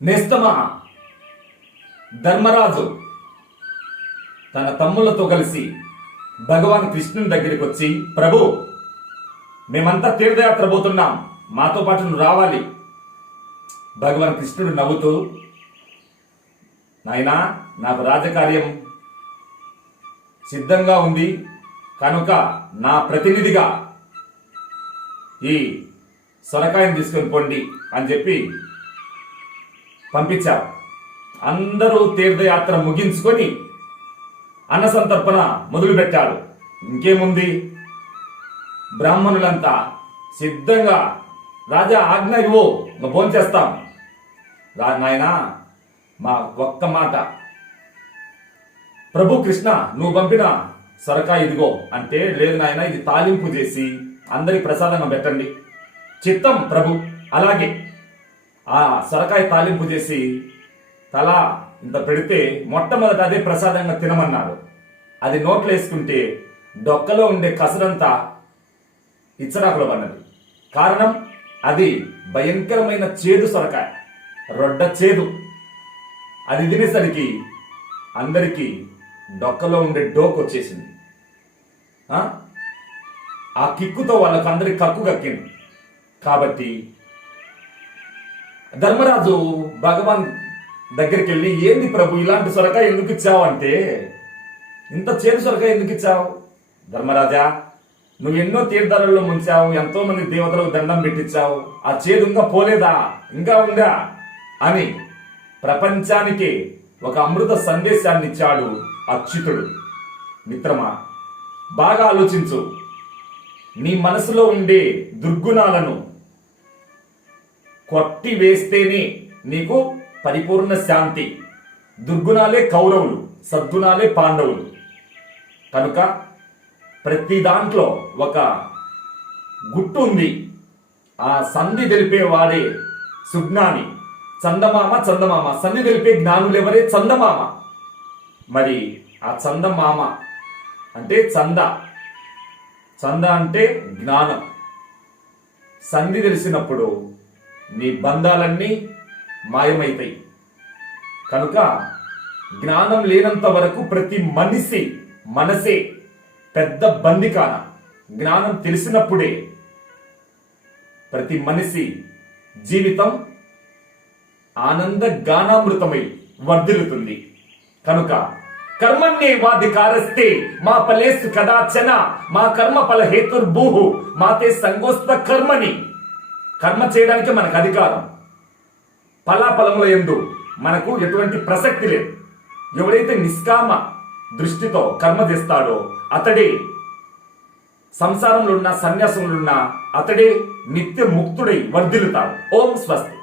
నేస్తమా ధర్మరాజు తన తమ్ముళ్లతో కలిసి భగవాన్ కృష్ణుని దగ్గరికి వచ్చి, ప్రభు, మేమంతా తీర్థయాత్ర పోతున్నాం, మాతో పాటు నువ్వు రావాలి. భగవాన్ కృష్ణుడు నవ్వుతూ, నాయనా, నాకు రాజకార్యం సిద్ధంగా ఉంది కనుక నా ప్రతినిధిగా ఈ సొరకాయని తీసుకొని పొండి అని చెప్పి పంపించారు. అందరూ తీర్థయాత్ర ముగించుకొని అన్నసంతర్పణ మొదలుపెట్టారు. ఇంకేముంది, బ్రాహ్మణులంతా సిద్ధంగా, రాజా ఆజ్ఞ ఇవ్వు, భోంచేస్తాం. నాయనా, మా ఒక్క మాట, ప్రభు కృష్ణ, నువ్వు పంపిన సొరకాయ ఇదిగో అంటే, లేదు నాయన, ఇది తాలింపు చేసి అందరికి ప్రసాదంగా పెట్టండి. చిత్తం ప్రభు. అలాగే ఆ సొరకాయ తాలింపు చేసి తలా ఇంత పెడితే మొట్టమొదట అదే ప్రసాదంగా తినమన్నారు. అది నోట్లో వేసుకుంటే డొక్కలో ఉండే కసరంతా ఇచ్చరాకులో పడినది. కారణం, అది భయంకరమైన చేదు సొరకాయ, రొడ్డ చేదు. అది తినేసరికి అందరికీ డొక్కలో ఉండే డోకు వచ్చేసింది. ఆ కిక్కుతో వాళ్ళకు అందరికి కక్కు కక్కింది. కాబట్టి ధర్మరాజు భగవాన్ దగ్గరికి వెళ్ళి, ఏంది ప్రభు, ఇలాంటి సొరకాయ ఎందుకు ఇచ్చావు అంటే, ఇంత చేదు సొరకాయ ఎందుకు ఇచ్చావు? ధర్మరాజా, నువ్వు ఎన్నో తీర్థాలలో ముంచావు, ఎంతో మంది దేవతలకు దండం పెట్టించావు, ఆ చేదు ఇంకా పోలేదా, ఇంకా ఉందా అని ప్రపంచానికి ఒక అమృత సందేశాన్ని ఇచ్చాడు అచ్యుతుడు. మిత్రమా, బాగా ఆలోచించు. నీ మనసులో ఉండే దుర్గుణాలను కొట్టి వేస్తేనే నీకు పరిపూర్ణ శాంతి. దుర్గుణాలే కౌరవులు, సద్గుణాలే పాండవులు. కనుక ప్రతి దాంట్లో ఒక గుట్టు ఉంది. ఆ సంధి తెలిపేవాడే సుజ్ఞాని. చందమామ సంధి తెలిపే జ్ఞానులు ఎవరే? చందమామ. మరి ఆ చందమామ అంటే చంద అంటే జ్ఞానం. సంధి తెలిసినప్పుడు నీ బంధాలన్నీ మాయమైతాయి. కనుక జ్ఞానం లేనంత వరకు ప్రతి మనసే పెద్ద బందికాన. జ్ఞానం తెలిసినప్పుడే ప్రతి మనిషి జీవితం ఆనంద గానామృతమై వర్ధిల్లుతుంది. కనుక కర్మణ్యేవాధికారస్తే మా ఫలేషు కదాచన మా కర్మ ఫల హేతుర్భూః మాతే సంగోస్త కర్మని. కర్మ చేయడానికి మనకు అధికారం, ఫలాఫలముల యందు మనకు ఎటువంటి ప్రసక్తి లేదు. ఎవడైతే నిష్కామ దృష్టితో కర్మ చేస్తాడో అతడే సంసారంలో ఉన్న, సన్యాసంలో ఉన్న అతడే నిత్య ముక్తుడై వర్ధిల్లుతాడు. ఓం స్వస్తి.